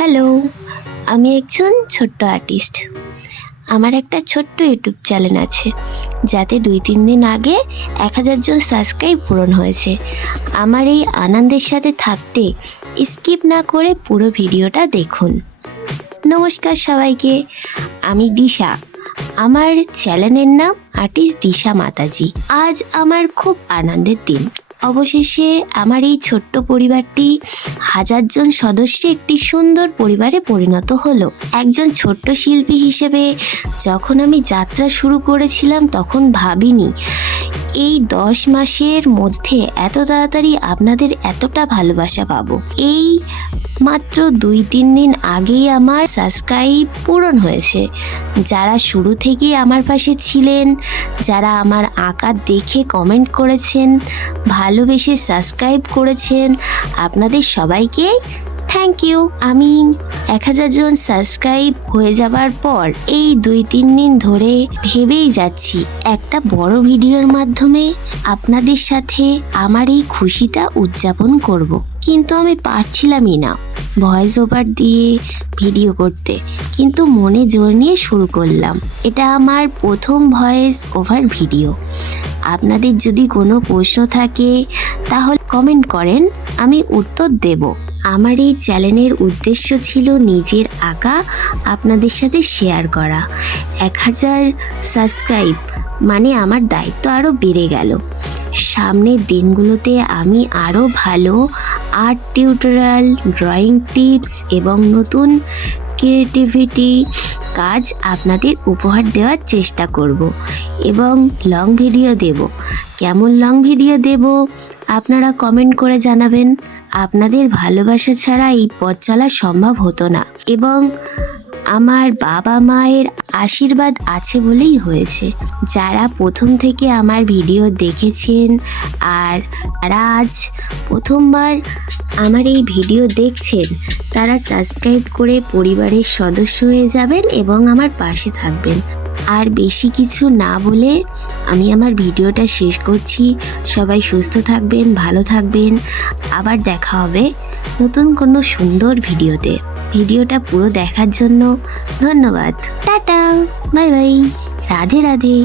Hello, আমি একজন ছোট্ট আর্টিস্ট। আমার একটা ছোট্ট ইউটিউব চ্যানেল আছে, যাতে 2-3 দিন আগে 1000 জন সাবস্ক্রাইব পূরণ হয়েছে। আমার এই আনন্দের সাথে থাকতে স্কিপ না করে পুরো ভিডিওটা দেখুন। নমস্কার সবাইকে, আমি দিশা। আমার চ্যানেলের নাম আর্টিস্ট দিশা মাতাজি। আজ আমার খুব আনন্দের দিন। অবশেষে আমার এই ছোট্ট পরিবারটি 1000 জন সদস্যের একটি সুন্দর পরিবারে পরিণত হলো। একজন ছোট্ট শিল্পী হিসেবে যখন আমি যাত্রা শুরু করেছিলাম, তখন ভাবিনি এই 10 মাসের মধ্যে এত তাড়াতাড়ি আপনাদের এতটা ভালোবাসা পাবো। এই মাত্র 2-3 দিন আগেই আমার সাবস্ক্রাইব পূরণ হয়েছে। যারা শুরু থেকেই আমার পাশে ছিলেন, যারা আমার আঁকা দেখে কমেন্ট করেছেন, ভালোবেসে সাবস্ক্রাইব করেছেন, আপনাদের সবাইকে থ্যাংক ইউ। আমি 1000 জন সাবস্ক্রাইব হয়ে যাবার পর এই 2-3 দিন ধরে ভেবেই যাচ্ছি একটা বড় ভিডিওর মাধ্যমে আপনাদের সাথে আমার এই খুশিটা উদযাপন করব। কিন্তু আমি পারছিলামই না ভয়েস ওভার দিয়ে ভিডিও করতে, কিন্তু মনে জোর নিয়ে শুরু করলাম। এটা আমার প্রথম ভয়েস ওভার ভিডিও। আপনাদের যদি কোনো প্রশ্ন থাকে তাহলে কমেন্ট করেন, আমি উত্তর দেব। আমার এই চ্যানেলের উদ্দেশ্য ছিল নিজের আঁকা আপনাদের সাথে শেয়ার করা। 1000 সাবস্ক্রাইব মানে আমার দায়িত্ব আরও বেড়ে গেল। সামনের দিনগুলোতে আমি আরও ভালো আর্ট টিউটোরিয়াল, ড্রয়িং টিপস এবং নতুন ক্রিয়েটিভিটি কাজ আপনাদের উপহার দেওয়ার চেষ্টা করব এবং লং ভিডিও দেব। কেমন লং ভিডিও দেব আপনারা কমেন্ট করে জানাবেন। আপনাদের ভালোবাসা ছাড়া এই পথ চলা সম্ভব হতো না, এবং আমার বাবা মায়ের আশীর্বাদ আছে বলেই হয়েছে। যারা প্রথম থেকে আমার ভিডিও দেখেছেন আর যারা আজ প্রথমবার আমার এই ভিডিও দেখছেন, তারা সাবস্ক্রাইব করে পরিবারের সদস্য হয়ে যাবেন এবং আমার পাশে থাকবেন। আর বেশি কিছু না বলে আমি আমার ভিডিওটা শেষ করছি। সবাই সুস্থ থাকবেন, ভালো থাকবেন। আবার দেখা হবে নতুন কোনো সুন্দর ভিডিওতে। ভিডিওটা পুরো দেখার জন্য ধন্যবাদ। Tata, bye bye, Radhe Radhe.